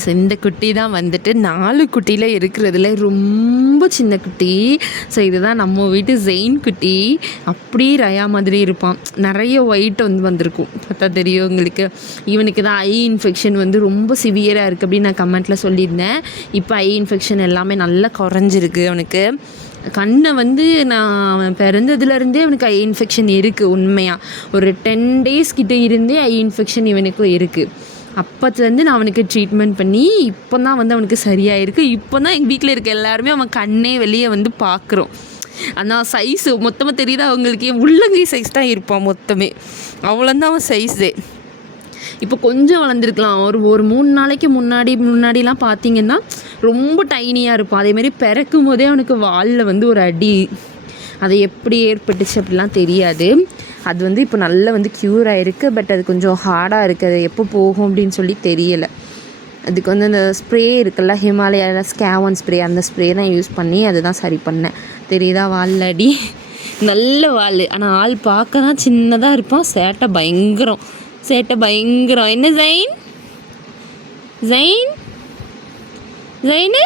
So இந்த குட்டி தான் வந்துட்டு 4 குட்டியில் இருக்கிறதுல ரொம்ப சின்ன குட்டி. ஸோ இதுதான் நம்ம வீட்டு ஜெயின் குட்டி. அப்படியே ரயா மாதிரி இருப்பான். நிறைய ஒயிட் வந்திருக்கும், பார்த்தா தெரியும் உங்களுக்கு. இவனுக்கு தான் ஐ இன்ஃபெக்ஷன் ரொம்ப சிவியராக இருக்குது அப்படின்னு நான் கமெண்ட்டில் சொல்லியிருந்தேன். இப்போ ஐ இன்ஃபெக்ஷன் எல்லாமே நல்லா குறைஞ்சிருக்கு அவனுக்கு. கண்ணை நான் பிறந்ததுலேருந்தே அவனுக்கு ஐ இன்ஃபெக்ஷன் இருக்குது. உண்மையாக ஒரு 10 days கிட்டே இருந்தே ஐ இன்ஃபெக்ஷன் இவனுக்கும் இருக்குது. அப்போத்துலேருந்து நான் அவனுக்கு ட்ரீட்மெண்ட் பண்ணி இப்போ தான் அவனுக்கு சரியாயிருக்கு. இப்போ தான் எங்கள் வீட்டில் இருக்க எல்லாருமே அவன் கண்ணே வெளியே பார்க்குறோம். ஆனால் சைஸு மொத்தமாக தெரியுதா அவங்களுக்கு, உள்ளங்கை சைஸ் தான் இருப்பான் மொத்தமே. அவ்வளோந்தான் அவன் சைஸே. இப்போ கொஞ்சம் வளர்ந்துருக்கலாம். ஒரு 3 நாளைக்கு முன்னாடிலாம் பார்த்திங்கன்னா ரொம்ப டைனியாக இருப்பான். அதேமாதிரி பிறக்கும் போதே அவனுக்கு வாலில் ஒரு அடி. அது எப்படி ஏற்பட்டுச்சு அப்படிலாம் தெரியாது. அது இப்போ நல்லா க்யூர் ஆகிருக்கு. பட் அது கொஞ்சம் ஹார்டாக இருக்குது. அது எப்போ போகும் அப்படின்னு சொல்லி தெரியலை. அதுக்கு அந்த ஸ்ப்ரே இருக்குல்ல, ஹிமாலயாவில் ஸ்கேவன் ஸ்ப்ரே, அந்த ஸ்ப்ரே தான் யூஸ் பண்ணி அதுதான் சரி பண்ணேன். தெரியுதா வாலில் அடி? நல்ல வால். ஆனால் ஆள் பார்க்க தான் சின்னதாக இருப்பான். சேட்டை பயங்கரம். என்ன ஜெயின் ஜெயினு